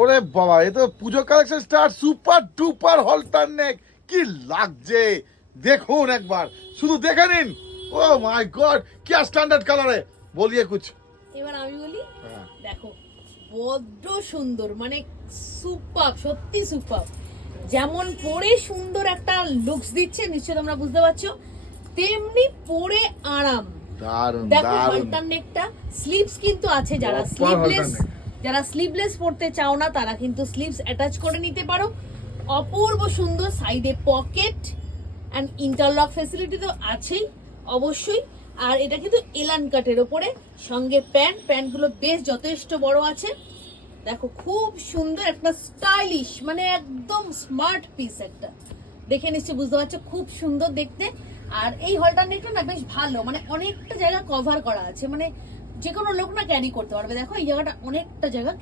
ওরে বাবা, এ তো পুজো কালেকশন স্টার, সুপার ডুপার হলটার নেক, কি লাগছে দেখুন একবার, শুধু দেখে নিন। ও মাই গড, কি স্ট্যান্ডার্ড কালার है, बोलिए कुछ। এবার আমি বলি, দেখো বড্ড সুন্দর, মানে সুপার, সত্যি সুপার। যেমন পরে সুন্দর একটা লুকস দিচ্ছে, নিশ্চয় তোমরা বুঝতে পারছো, তেমনি পরে আরাম। দারুন দেখো দারুন। হলটার নেকটা, স্লিভস কিন্তু আছে, যারা Proper স্লিভলেস, halter neck। যারা স্লিভলেস পড়তে চাও না তারা কিন্তু স্লিভস অ্যাটাচ করে নিতে পারো। অপূর্ব সুন্দর, সাইডে পকেট অ্যান্ড ইন্টারলক ফেসিলিটি তো আছেই অবশ্যই। আর এটা কিন্তু এলান কাটের ওপরে, সঙ্গে প্যান্টগুলো বেশ যথেষ্ট বড় আছে। দেখো খুব সুন্দর একটা স্টাইলিশ, মানে একদম স্মার্ট পিস একটা, দেখে নিশ্চয়ই বুঝতে পারছো খুব সুন্দর দেখতে। আর এই হলটার নেকটা না বেশ ভালো, মানে অনেকটা জায়গা কভার করা আছে, মানে যে কোনো লোক না ক্যারি করতে পারবে। দেখো এই জায়গাটা অনেকটা জায়গা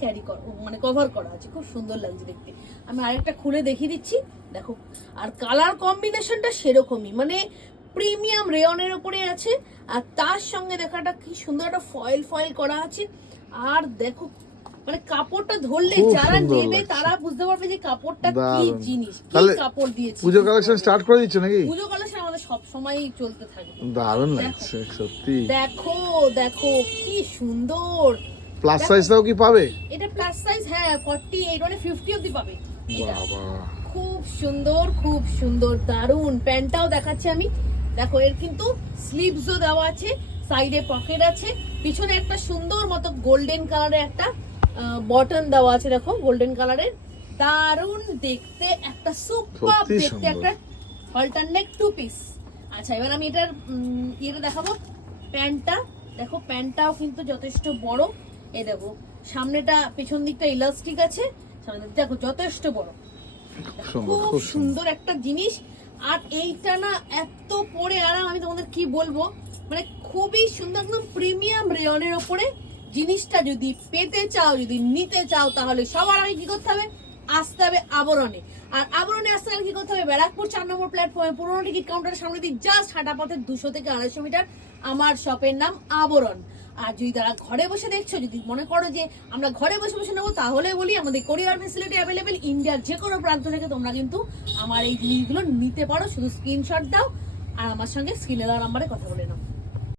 মানে কভার করা আছে, খুব সুন্দর লাগছে দেখতে। আমি আরেকটা খুলে দেখিয়ে দিচ্ছি, দেখো। আর কালার কম্বিনেশনটা সেরকমই, মানে প্রিমিয়াম রেয়নের উপরে আছে। আর তার সঙ্গে দেখো একটা কি সুন্দর একটা ফয়েল করা আছে। আর দেখো মানে কাপড়টা ধরলে খুব যারা সুন্দর নেবে লাগছে। তারা বুঝতে পারবে যে কাপড়টা কি দারুণ। জিনিস, কি তাহলে কাপড় দিয়েছে। পুজো কালেকশন স্টার্ট করে দিচ্ছ নাকি? পুজো কালেকশন আমাদের সব সময়ই চলতে থাকে। দারুণ দেখো। লাগছে সত্যি। দেখো দেখো কি সুন্দর। প্লাস দেখো, সাইজটাও কি পাবে? এটা প্লাস সাইজ, হ্যাঁ 48 মানে 50 অবধি পাবে এটা। বাবা, খুব সুন্দর, খুব সুন্দর, দারুন। প্যান্টটাও দেখাচ্ছি আমি, দেখো এর কিন্তু স্লিভসও দেওয়া আছে, সাইডে পকেট আছে, পিছনে একটা সুন্দর মতো গোল্ডেন কালারের একটা বটন দেওয়া আছে, দেখো গোল্ডেন কালারের, দারুন দেখতে একটা সুপার সত্যি দেখতে সুন্দর। একটা হলটার নেক 2 পিস। আচ্ছা এবার আমি এটার ইয়েটা দেখাবো, প্যান্টটা দেখো, প্যান্টটাও কিন্তু যথেষ্ট বড়। এই দেখো সামনেটা, পেছন দিকটা ইলাস্টিক আছে, সামনে দেখো যথেষ্ট বড়, সুন্দর, খুব খুব সুন্দর। সুন্দর একটা জিনিস। আর এইটা না এত পরে আরাম, আমি তোমাদের কি বলবো, মানে খুবই সুন্দর, একদম প্রিমিয়াম রেয়নের ওপরে। জিনিসটা যদি পেতে চাও, যদি নিতে চাও, তাহলে সবার আগে কি করতে হবে, আসতে হবে আবরণে। আর আবরণে আসতে গেলে কি করতে হবে, ব্যারাকপুর 4 নম্বর প্ল্যাটফর্মে পুরোনো টিকিট কাউন্টারের সামনে দিয়ে জাস্ট হাঁটা পথে 200 থেকে 250 মিটার আমার শপের নাম আবরণ। আর যদি তারা ঘরে বসে দেখছো, যদি মনে করো যে আমরা ঘরে বসে বসে নেবো, তাহলে বলি আমাদের কোরিয়ার ফেসিলিটি অ্যাভেলেবেল। ইন্ডিয়ার যে কোনো প্রান্ত থেকে তোমরা কিন্তু আমার এই জিনিসগুলো নিতে পারো, শুধু স্ক্রিনশট দাও আর আমার সঙ্গে স্ক্রিনে দেওয়া নাম্বারে কথা বলে নাও।